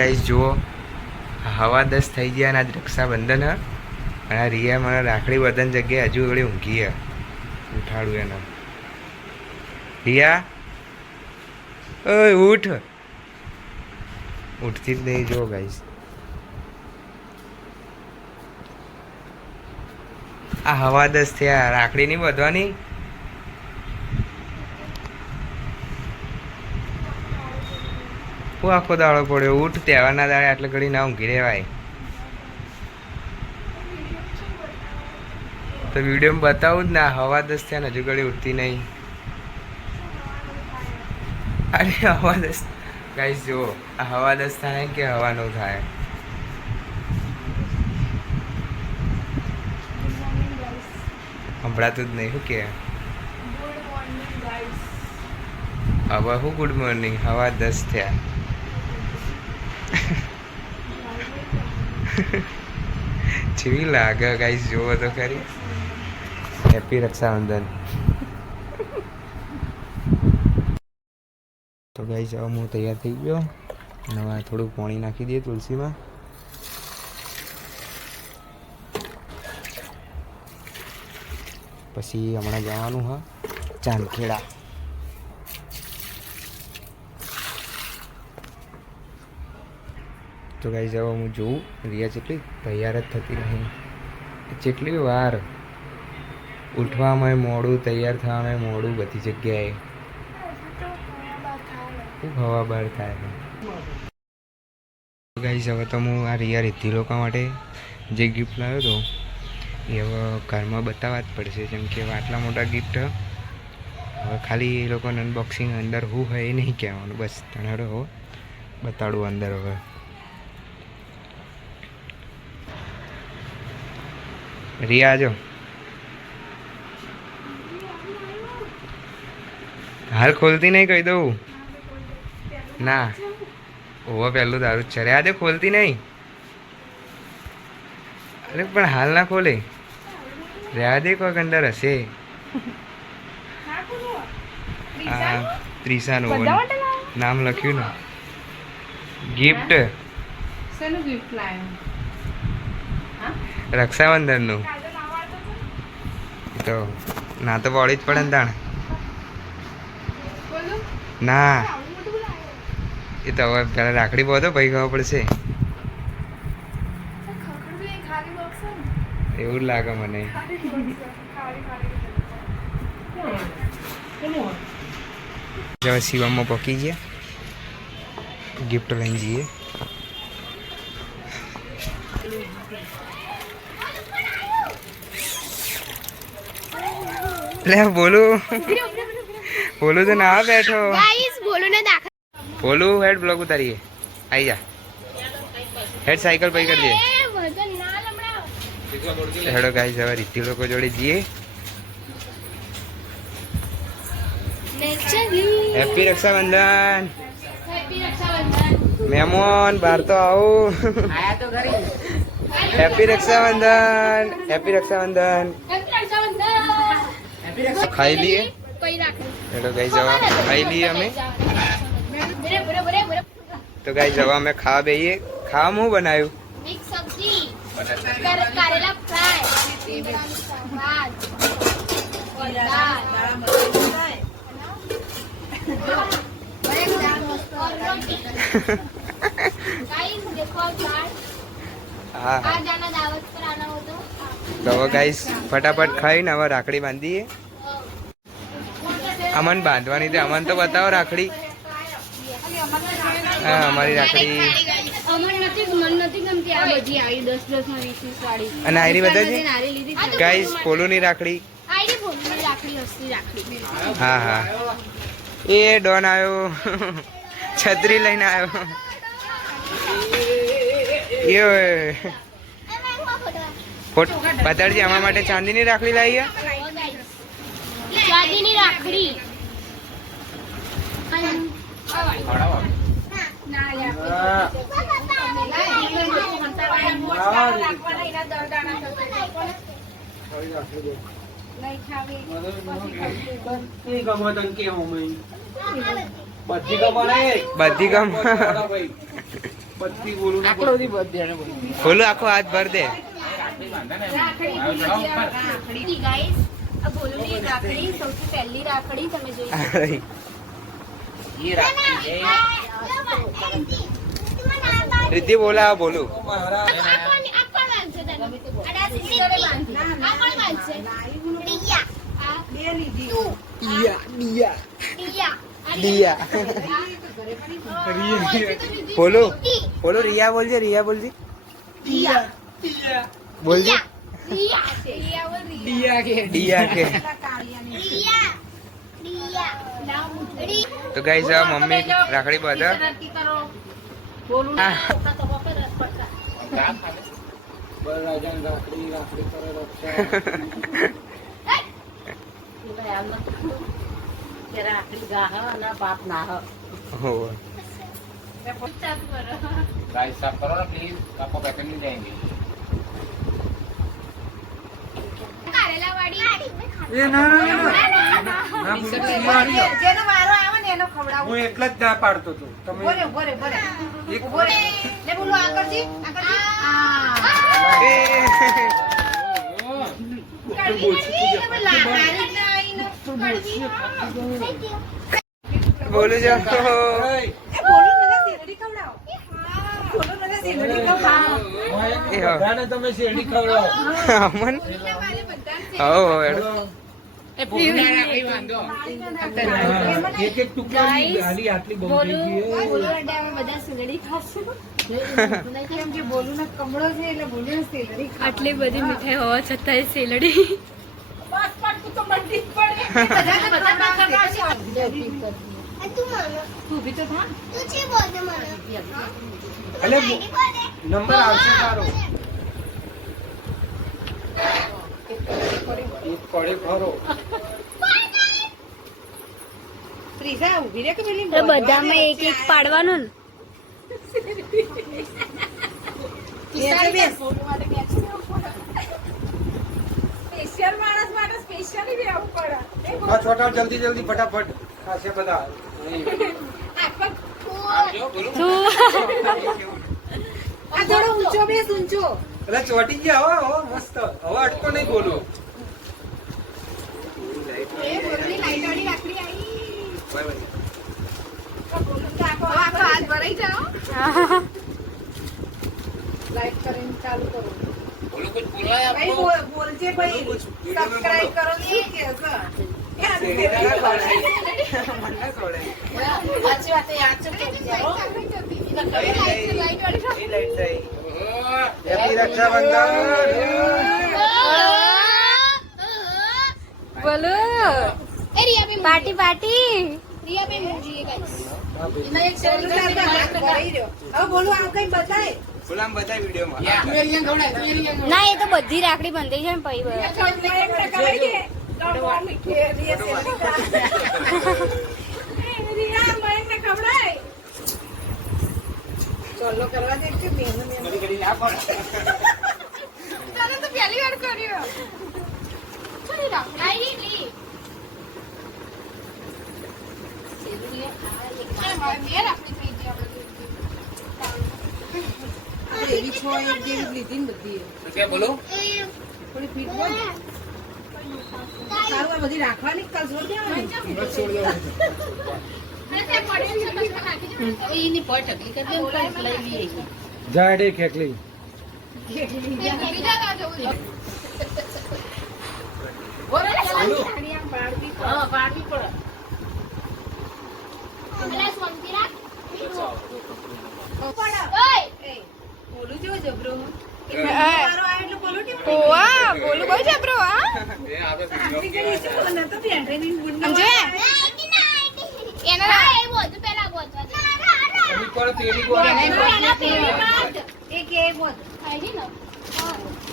Guys જુઓ, હવા 10 થઈ ગયા અને આજ રક્ષાબંધન હ. અને રિયા મને રાખડી બંધન જગ્યાએ હજુ વળી ઊંઘી હે. ઉઠાડું એને. રિયા, ઓય ઉઠ. ઉઠતી જ નહીં. જુઓ ગાઈસ, આ હવા 10 થયા, રાખડી નહીં બાંધવાની. હું આખો દાડો પડ્યો. ઉઠ, તહેવારના દાડે આટલે ઘડી ના ઊંઘી રહેવાય. તો વિડીયોમાં બતાવું જ ના, હવા 10 થયા ને હજુ ઘડી ઉઠતી નહીં. અરે હવા 10 ગાઈસ જુઓ, આ હવા 10 થાય કે હવા 9 થાય. સંભળાતું જ નહીં. શું કે હવે શું ગુડ મોર્નિંગ? હવા 10 થયા. જેવી લાગે ગાઈસ, જુઓ તો ખરી. હેપી રક્ષાબંધન. તો ગાઈસ હવે હું તૈયાર થઈ ગયો. હવે થોડું પાણી નાખી દઈએ તુલસીમાં. પછી હમણાં જવાનું હા ચાંદખેડા. તો ગાઈસ હવે હું જોઉં રિયા જેટલી તૈયાર જ થતી નહીં. જેટલી વાર ઉઠવામાં મોડું, તૈયાર થવામાં મોડું, બધી જગ્યાએ ખૂબ હવા બહાર થાય. ગાઈસ હવે તો હું આ રિયા રીતિ લોકો માટે જે ગિફ્ટ લાવ્યો હતો એ હવે ઘરમાં બતાવવા જ પડશે. જેમ કે આટલા મોટા ગિફ્ટ હવે ખાલી એ લોકોને અનબોક્સિંગ અંદર હું હોય એ નહીં કહેવાનું. બસ તણાડો હો બતાડું અંદર. હવે રિયા આજો. હાલ ખોલતી નહીં કહી દઉં ના. ઓવા પહેલું દારૂ જ છે. રે આજે ખોલતી નહીં. અરે પણ હાલ ના ખોલે. રહ્યા દે કોઈક અંદર હશે. ત્રિશાનું નામ લખ્યું ને. ગિફ્ટ રક્ષાબંધનનું તો ના તો પડી જ પડે ને તાણ. ના એ તો હવે પેલા રાખડી બાંધો પછી ખબર પડશે. એવું જ લાગે મને. હવે શિવમમાં પકી ગયા. ગિફ્ટ લઈને જઈએ. લે બોલું બોલું તો ના બેઠો. બોલું હેડ બ્લોગ ઉતારીએ. આઈ જા હેડ સાયકલ પૈ કરજે. હેડો ગાઈસ હવે રીતિ લોકો જોડે જઈએ. હેપી રક્ષાબંધન. મહેમાન બહાર તો આવું. હેપી રક્ષાબંધન. હેપી રક્ષાબંધન. ખાઈ લઈએ. હેડો ગાઈસ હવે ખાઈ લઈએ અમે. તો ગાઈસ હવે અમે ખાવા બેહીએ. ખાવા હું બનાવ્યું? કારેલા ફ્રાય, તો હવે ગાઈસ ફટાફટ ખાઈને હવે રાખડી બાંધીએ. અમન બાંધવાની તે અમન તો બતાવો રાખડી. હા અમારી રાખડી. અને આયરી બતાવજે ગાઈસ. પોલુની રાખડી. હા હા એ ડોન આવ્યો. છત્રી લઈને આવ્યો. બતાડજે અમારા માટે ચાંદીની રાખડી લાવી. ચાંદીની રાખડી બધી કામ ખોલું આખો હાથ ભર દે. સૌથી પહેલી રાખડી તમે જોઈ રિદ્ધિ બોલા બોલું. બોલો બોલો રિયા બોલજે રિયા બોલજે બોલજે ડિયા કે તો ગાઈસ આ મમ્મી રાખડી બાંધે बाप ना हो गाइस सब करो ना प्लीज, आपको पैसे मिल जाएंगे. જેનો વારો આવે ને એનો ખવડાવું. હું એકલા જ ના પાડતો હતો. તમે બોલે બોલે બોલે બોલે લે બોલો આગળજી બોલું જાઓ બધાને તમે શેરડી ખવડાવો. અમન હો હેડો એક એક ટુકડો આલી આટલી બહુ થઈ ગઈ. આટલી બધી મીઠાઈ હોવા છતાં સેલડી અલે નંબર આવશે તારો. એક પડે ખરો. બધામાં એક એક પાડવાનો ને હા છોટા જલ્દી જલ્દી ફટાફટ ખાશે બધા. એટલે ચોટી ગયા હો મસ્ત. હવે અટકો નહીં બોલો. હાથ ભરાઈ જાઓ લાઈક કરીને ચાલુ કરો. बोलो कुछ बोला है ભાઈ आपको. બોલજે ભાઈ સબસ્ક્રાઇબ કરો ને કે છે સાચી વાત યાદ છે કે હેપી રક્ષાબંધન. બોલો પાર્ટી પાર્ટી હવે બોલું આમ કઈ બતાય ગુલામ બતાય વિડીયોમાં. ના એ તો બધી રાખડી બંધી છે ને પછી ચોલ્લો કરવા દે કે બેનો બેનો घड़ी घड़ी ना पड़. તને તો પહેલી વાર કર્યો ચલી રાખડી લી મેં રાખડી થઈ ગઈ આપણે એવી છો એક જેવી લીધી ને બધી तो क्या बोलो. થોડી ફીટ બોલ સારું આ બધી રાખવાની કાલ છોડ દેવાની બસ છોડ દો. એની પટ અગલી કરી દે લઈ લઈએ જાડે ખેકલી. બોલું જેવો જબરો બોલું બહુ જબરો હા અમી પણ પેલી ગોળા.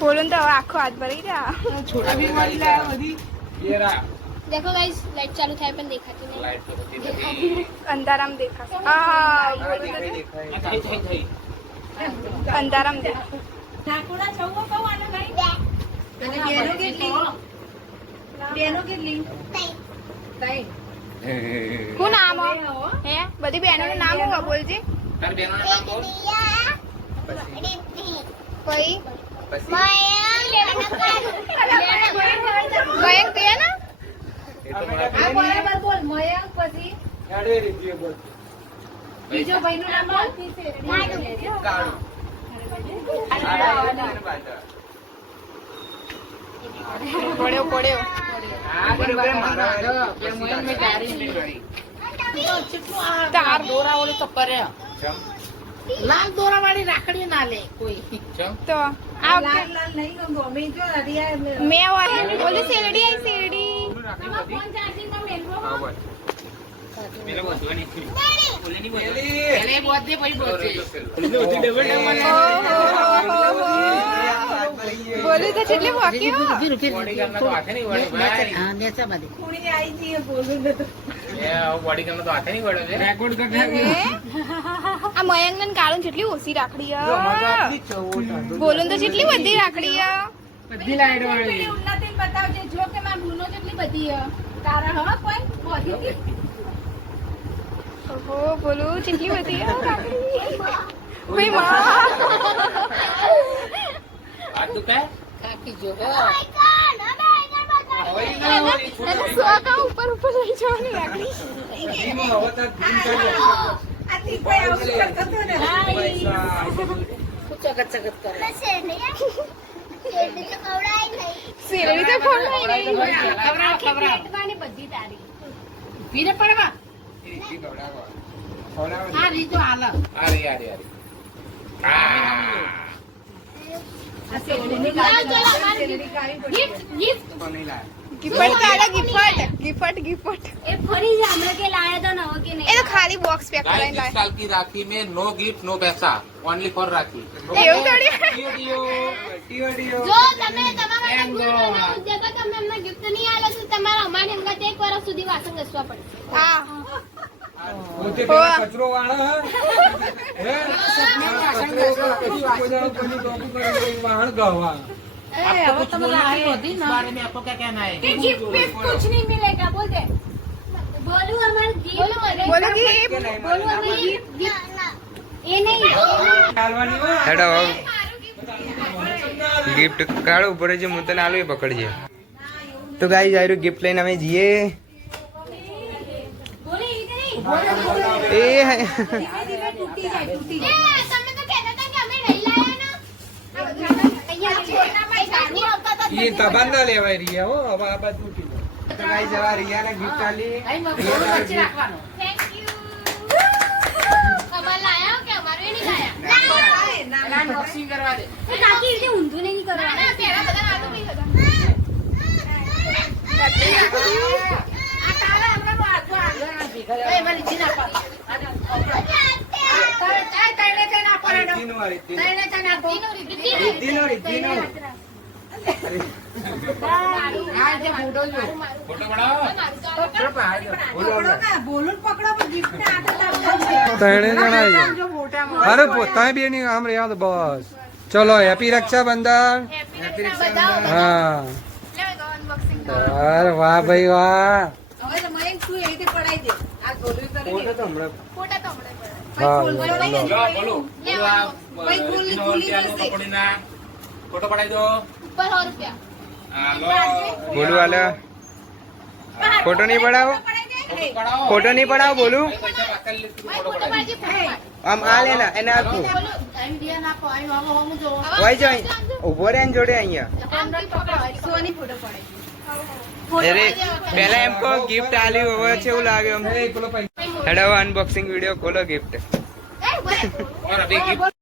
બોલું તો હવે આખો હાથ ભરી રહ્યા છોટા ભીમ વાળી લાયા બધી. કેરા. देखो गाइस लाइट चालू થાય પણ દેખાતી નહીં लाइट तो होती नहीं. અંધારામ દેખાશે હા બોલું તો દેખાય થઈ થઈ થઈ. અંધારામ દેખાય અને બેનો કેટલી બેનો કેટલી ત્રણ શું નામ હે બધી બહેનોનું નામ હું બોલજે तार बहनों ने नाम बोल. કોઈ પછી મયંક કયા ના એ તો મારા આ બરાબર બોલ મયંક પછી હેડે રીતિયો બોલ. બીજો ભાઈનું નામ બોલ કાળું. પડ્યો પડ્યો બરોબર મારા તાર દોરા વાળું તો કરે ચમ. લાલ દોરા વાળી રાખડી ના લે કોઈ ચમ. તો આ લાલ લાલ નહીં ગમતો અમે જો હરિયા મેં વાળી બોલી શેરડી આઈ શેરડી હા, બસ. પેલો વધવાની ખુલી. ઓલીની વધવાની. એટલે બોધે પછી બોધે બોલું તો કેટલી વાક્યો બોડીગાર્ડના તો હાથે નહીં વળે ભાઈ. હા નેચા બાદે એ બોડીગાર્ડનો તો હાથે નહીં વળે છે. રેકોર્ડ કર આ મયંક ને કાળું કેટલી ઓછી રાખડી જો અમારે તો આટલી જ છે, ઓ ટાઢો. બોલું તો કેટલી બધી રાખડી બધી લાઈટ વાળી. ઉન્નતિ બતાવજે જો કે માર ભૂલો કેટલી બધી હે. તારા હા કોઈ બોધી ઓહો બોલું કેટલી બધી રાખડી ભાઈ માં હાથ દુખાય? કાકી જો હો એને સોકા ઉપર ઉપર લઈ જવાની રાખડી ધીમો હવે તાર ધૂમ ચાલે. ચગત ચગત કરે શેરડી તો ખવડાય નહીં ખવડાવ ખવડાવ બધી તારી પીરે પડવા એ રીતથી ખવડાવવા. આ રીતો હાલ આ રહી, આ રહી, આ રહી. પણ નહીં લાવે. ગિફ્ટ કાઢા ગિફ્ટ ગિફ્ટ એ ફરી જ હમણાં કે લાયા તો નવો કે એ નહીં તો ખાલી બોક્સ પેક गाइस, કરાઈને इस લાય साल की राखी में नो गिफ्ट नो पैसा, ओनली फॉर राखी. એવું થોડી જો તમે તમારા માટે ગુરુ બનાવો જગત તમને અમને ગિફ્ટ નહીં આલે તો તમારા અમારી અંગત 1 વર્ષ સુધી વાસણ ઘસવા પડશે હા પોતે પેલા કચરો વાળો હે? હે? કચરો કોઈ દાડો કોઈની ટોપી કરીને વાહણ ગાવા. હવે તમે લાવી બધી इस ના बारे में आपको क्या कहना है? કે गिफ्ट पे कुछ नहीं मिलेगा बोल दे बोलू हमारे गिफ्ट બોલો ગિફ્ટ बोलू हमारे गिफ्ट ये नहीं ચાલવાની હોય. હેડો ગિફ્ટ કાઢો ઉપર જે હું તને આલુ એ પકડજે. તો ગાઈસ આયરું ગિફ્ટ લઈને અમે જઈએ. बोले ये नहीं એ તમે તો કહેતા હતા કે અમે નહીં લાયા ના અહીંયા છોડના પૈસા આવતા હતા ઈ તબાંધા લેવાય રહ્યા હો હવે આ બાજુ તૂટી જાય. તો ગાઈસ હવે રિયાને ગિફ્ટ આલી. અહીં મગજનું વચ્ચે રાખવાનું થેન્ક યુ ખબર લાયા કે અમારું એ નહીં લાયા અનબોક્સિંગ કરવા દે એ કાકી રીતે ઊંધું નહીં કરવાનું ના પેલા બધા આલુ બી હતા આ તારા હમણાં વાંચવા આગળ નથી કરે એ મને જીના પર તને તને આપો રીતિનો આ રીતિનો. તને તને આપો રીતિનો, રીતિનો. આ જે ફોટો જો फोटो बढ़ाओ. ત્રણે જણા આવી. અરે પોતા બે ની આમ રહ્યા તો બસ ચલો હેપી રક્ષાબંધન. હા અરે વાહ ભાઈ વાહ. હવે તો મયંક તું એવી રીતે પડાઈ દે આ ગોળું કરી ફોટો તો હમણાં ફોટા તો હમણાં હા लो, बोलो. बोलो आप, भाई, खुली- इतनो खुली चालू जैसे। पकड़ना. फोटो बढ़ाई दो. ઉપર 100 રૂપિયા हाँ, लो. બોલું હાલે ફોટો નહીં પડાવો फोटो बढ़ाओ. ફોટો નહીં પડાવો બોલું पैसा पाकल ले, तू फोटो ફોટો बढ़ाई. પાડજે આમ આ લેના એને આપું અહીં ધ્યાન આપો અહીં આવો હોમ જો હોય જાય ઉભો રહે ને જોડે અહીંયા સોની ફોટો પડાઈ અરે પહેલા એમ કહો ગિફ્ટ આલી હવે છે એવું લાગે એમ એ પેલો પૈસા હેડો અનબોક્સિંગ વિડિયો ખોલો ગિફ્ટ और अभी गिफ्ट